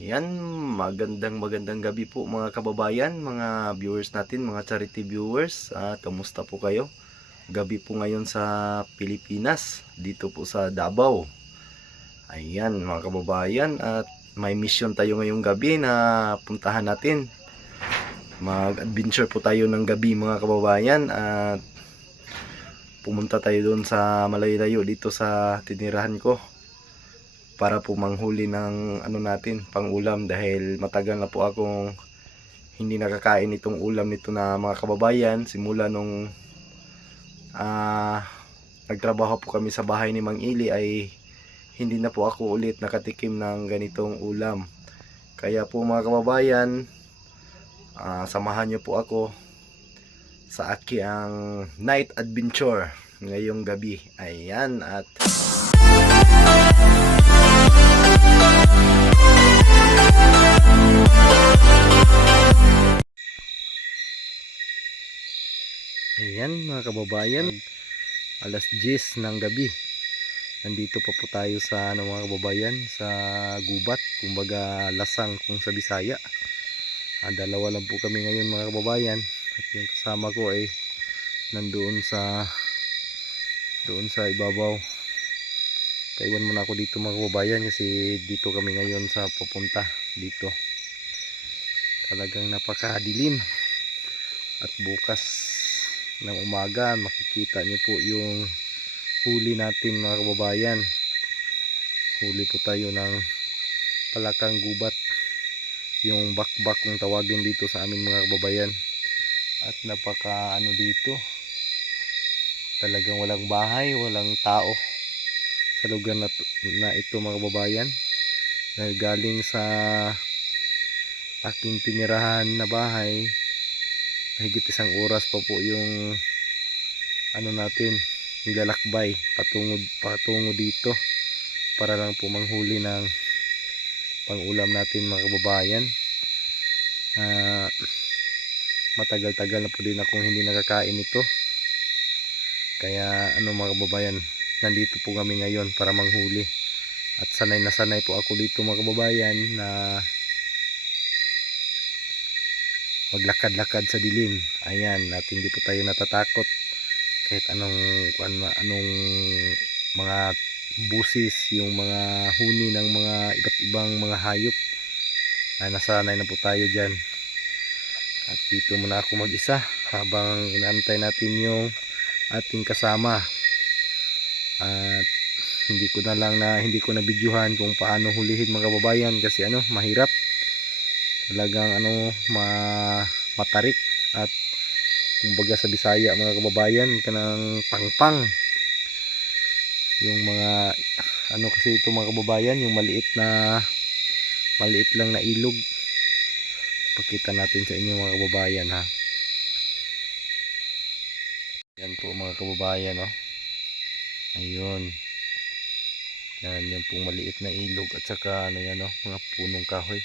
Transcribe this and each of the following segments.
Yan, magandang gabi po mga kababayan, mga viewers natin, mga charity viewers. Kamusta po kayo? Gabi po ngayon sa Pilipinas, dito po sa Davao. Ayan mga kababayan, at may mission tayo ngayong gabi na puntahan natin. Mag-adventure po tayo ng gabi mga kababayan, at pumunta tayo doon sa malayo-layo dito sa tinirahan ko para po manghuli ng natin, pang-ulam, dahil matagal na po akong hindi nakakain itong ulam nito na mga kababayan, simula nung nagtrabaho po kami sa bahay ni Mang Ili ay hindi na po ako ulit nakatikim ng ganitong ulam. Kaya po mga kababayan, samahan niyo po ako sa aking night adventure ngayong gabi. Ayan, at ayan mga kababayan, alas 10 ng gabi. Nandito pa po tayo sa mga kababayan, sa gubat, kumbaga lasang kung sa Bisaya. Dalawa lang po kami ngayon mga kababayan, at yung kasama ko ay nandoon doon sa ibabaw. Kaiwan muna ako dito mga kababayan, kasi dito kami ngayon sa pupunta dito. Talagang napakadilim, at bukas ng umaga makikita niyo po yung huli natin mga kababayan. Huli po tayo ng palakang gubat, yung bakbak kung tawagin dito sa amin mga kababayan. At napaka dito, talagang walang bahay, walang tao sa lugar na ito mga kababayan. Galing sa aking tinirahan na bahay, mahigit 1 oras pa po yung natin, nilalakbay patungo dito para lang po manghuli ng pang-ulam natin mga kababayan. Matagal-tagal na po din akong hindi nakakain ito, kaya mga kababayan, nandito po kami ngayon para manghuli. At sanay na sanay po ako dito mga kababayan na maglakad-lakad sa dilim. Ayan, at hindi po tayo natatakot kahit anong mga busis, yung mga huni ng mga iba't ibang mga hayop. Nasanay na po tayo dyan. At dito muna ako mag-isa habang inaantay natin yung ating kasama. At hindi ko na videohan kung paano hulihin mga kababayan, kasi mahirap talagang matarik. At kumbaga sa Bisaya mga kababayan, kanang pangpang yung mga kasi ito mga kababayan, yung maliit lang na ilog. Pakita natin sa inyo mga kababayan, ha. Yan po mga kababayan, ayun, yan pong maliit na ilog, at saka yan, mga punong kahoy.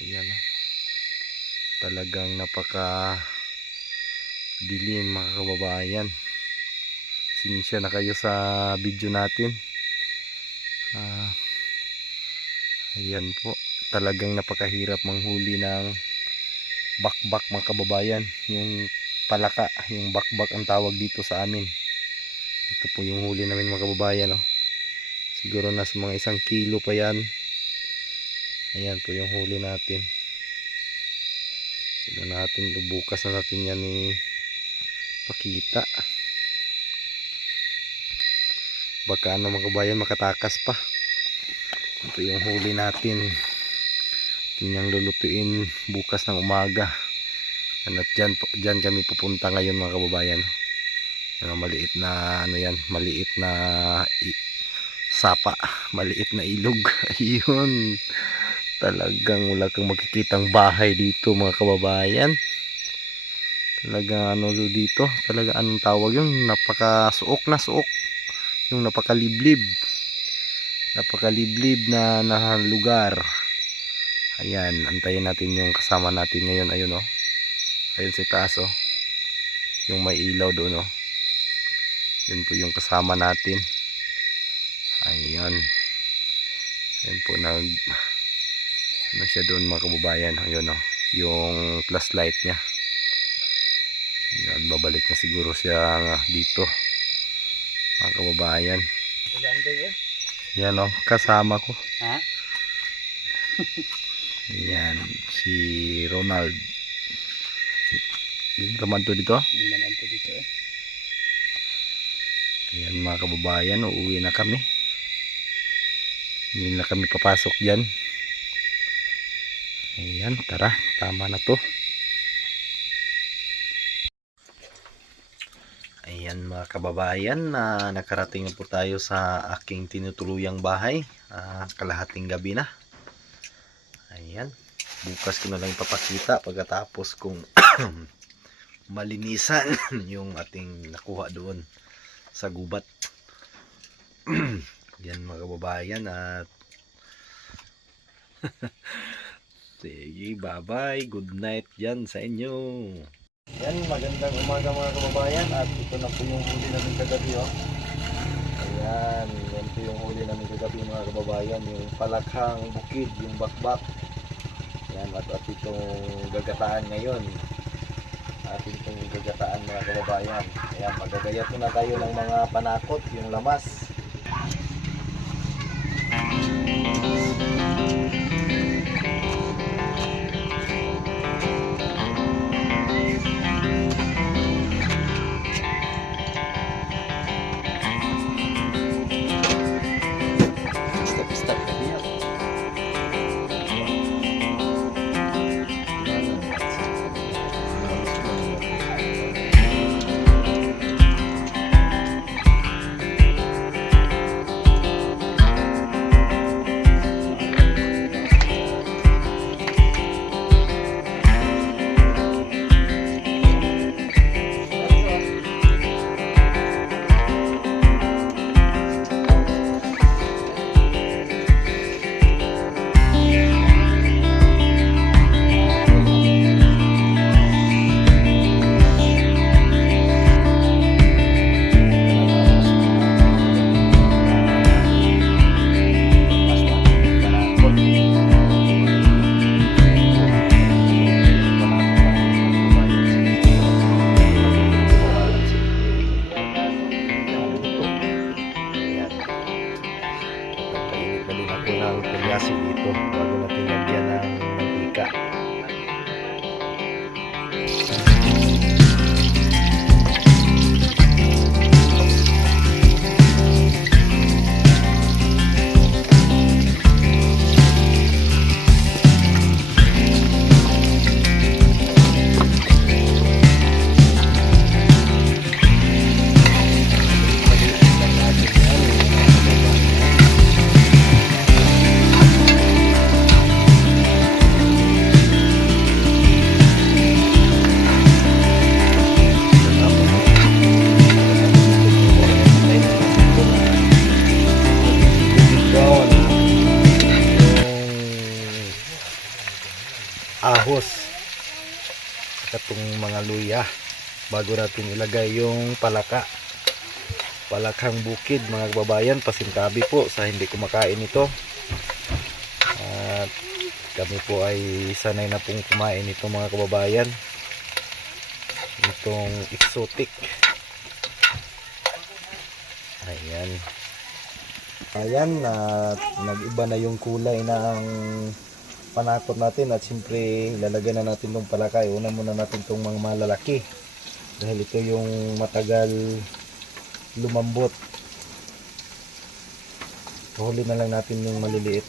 Ayan, talagang napaka dilim mga kababayan. Sinsya na kayo sa video natin. Ayan po, talagang napakahirap manghuli ng bakbak mga kababayan. Yung palaka, yung bakbak ang tawag dito sa amin. Ito po yung huli namin mga kababayan, siguro nasa mga 1 kilo pa yan. Ayan po yung huli natin. Bukas na natin yan pakita. Baka mga kabayan makatakas pa. Ito yung huli natin. Tingnan lulutuin bukas ng umaga. At dyan kami pupunta ngayon mga kababayan. Maliit na maliit na sapa, maliit na ilog. Ayun, talagang wala kang makikitang bahay dito mga kababayan. Talagang dito, talaga anong tawag yung napakasuok na suok, yung napakaliblib na lugar. Ayan, antayin natin yung kasama natin ngayon. Ayun, ayun sa taas, yung may ilaw doon, yun po yung kasama natin. Ayan, ayun po, Ano siya doon mga kababayan, ayun o, yung flashlight niya. Yan, babalik na siguro siya dito mga kababayan. Yan o, kasama ko. Ha? Yan, si Ronald. Yung kamanto dito. Ayan mga kababayan, uuwi na kami. Hindi na kami papasok dyan. Ayan, tara, tama na to. Ayan mga kababayan, nakarating na po tayo sa aking tinutuluyang bahay. Kalahating gabi na. Ayan, bukas ko na lang ipapakita pagkatapos kung malinisan yung ating nakuha doon sa gubat. Yan mga kababayan, at sige, bye bye, good night dyan sa inyo. Yan, magandang umaga mga kababayan, at ito na po yung huli namin kagabi oh. Ayan, yan po yung huli namin kagabi mga kababayan, yung palakhang bukid, yung bakbak. Yan, at itong gagataan ngayon, ating itong gagataan mga kababayan. Ayan, magagayat muna tayo ng mga panakot, yung lamas. Stop na diyan. Dito bago natin lagyan ng mantika. Ahos at itong mga luya bago natin ilagay yung palakhang bukid mga kababayan. Pasintabi po sa hindi kumakain ito, at kami po ay sanay na pong kumain ito mga kababayan, itong exotic. Ayan, nag-iba na yung kulay ng panakot natin, at siyempre ilalagay na natin itong palakay. Una muna natin itong mga malalaki dahil ito yung matagal lumambot. Huli na lang natin yung maliliit.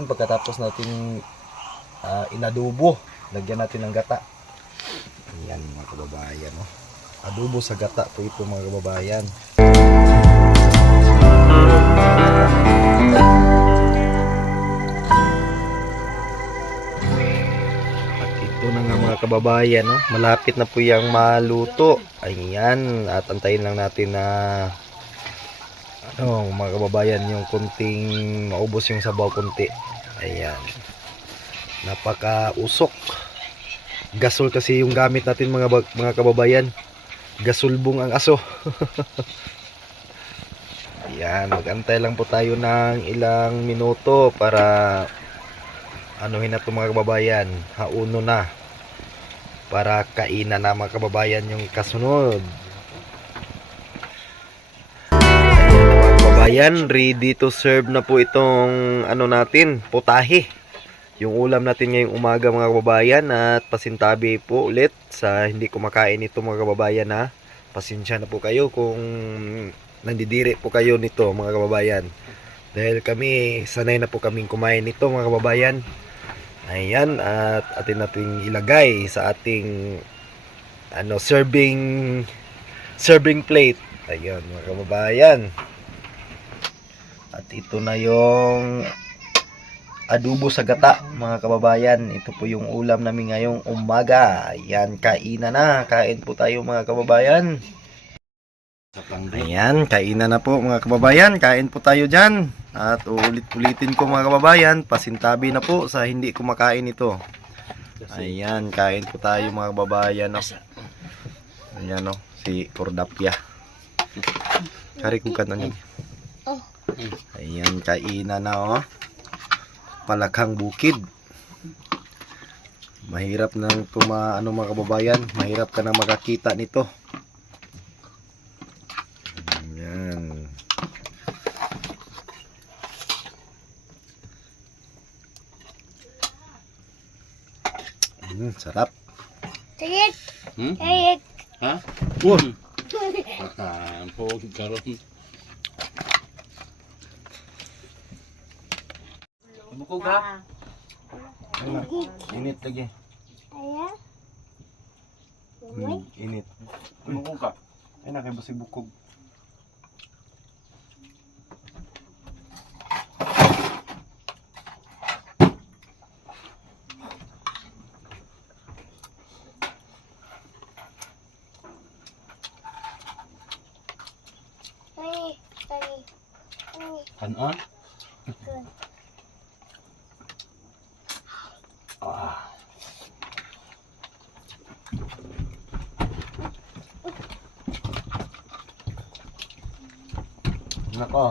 kababayan, pagkatapos natin inadubo, lagyan natin ng gata. Ayan mga kababayan, no? Adobo sa gata po ito mga kababayan. At ito na nga mga kababayan, no? Malapit na po yung maluto. Ayan, at antayin lang natin na mga kababayan, yung kunting maubos yung sabaw kunti. Ayan, napaka-usok. Gasol kasi yung gamit natin mga kababayan. Gasulbong ang aso. Ayan, mag-antay lang po tayo ng ilang minuto para anuhin na ito mga kababayan. Hauno na para kainan na mga kababayan yung kasunod. Ayan, ready to serve na po itong natin, putahe. Yung ulam natin ngayong umaga mga kababayan, at pasintabi po ulit sa hindi kumakain ito mga kababayan ha. Pasensya na po kayo kung nandidiri po kayo nito mga kababayan. Dahil kami, sanay na po kaming kumain nito mga kababayan. Ayan, at atin nating ilagay sa ating serving plate. Ayun mga kababayan. At ito na yung adobo sa gata mga kababayan. Ito po yung ulam namin ngayong umaga. Ayan, kainan na. Kain po tayo mga kababayan. Ayan, kainan na po mga kababayan. Kain po tayo dyan. At ulit-ulitin ko mga kababayan, pasintabi na po sa hindi kumakain ito. Ayan, kain po tayo mga kababayan. Ayan si Cordapia. Kari ko ka na niya. Ayan, kainan na Palakhang Bukid. Mahirap nang mga kababayan, mahirap ka na makakita nito. Ayan. Sarap. Sayit. Sayit. Ha? Po karon. Bukog ha? Init lagi. Ayan. Init. Bukog ka? Ay na kay basig bukog. Kanon? Nako. Apa?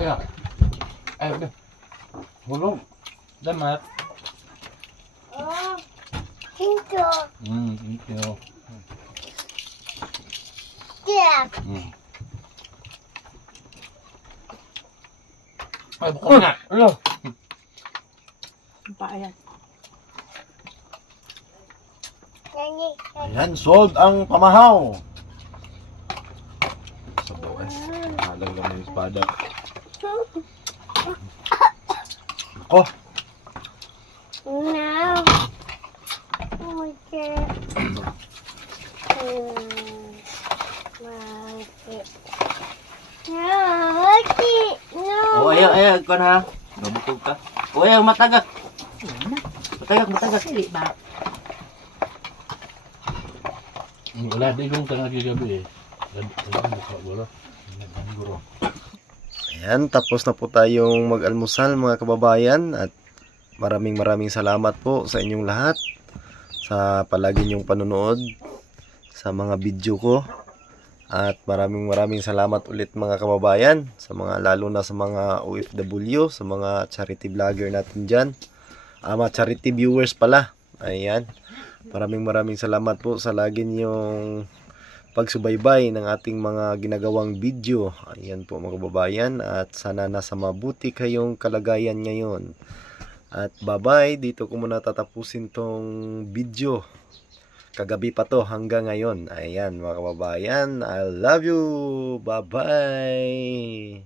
Ayo. Ayo udah. Belum. Damat. Oh. Hinto. Itu. Yeah. Ay, bukog na. Ano? Ayan. Nani. Ayan, sold ang pamahaw. Sabaw halang lang yung espada. Ako. Now. Okay. Oh, ayo, kon ha. Nabukog ka. Oh, ayo, matagak. Matagak. Sili ba? Wala, di kong tanga gabi eh. Buka wala. Naganguro. Ayan, tapos na po tayong mag-almusal mga kababayan, at maraming salamat po sa inyong lahat sa palagi niyong panonood sa mga video ko. At maraming salamat ulit mga kababayan, sa mga lalo na sa mga OFW, sa mga charity vlogger natin dyan. Mga charity viewers pala. Ayan. Maraming salamat po sa lagi niyong pagsubaybay ng ating mga ginagawang video. Ayan po mga kababayan, at sana nasa mabuti kayong kalagayan ngayon. At bye-bye, dito ko muna tatapusin tong video. Kagabi pa to hanggang ngayon. Ayan mga kababayan, I love you. Bye-bye.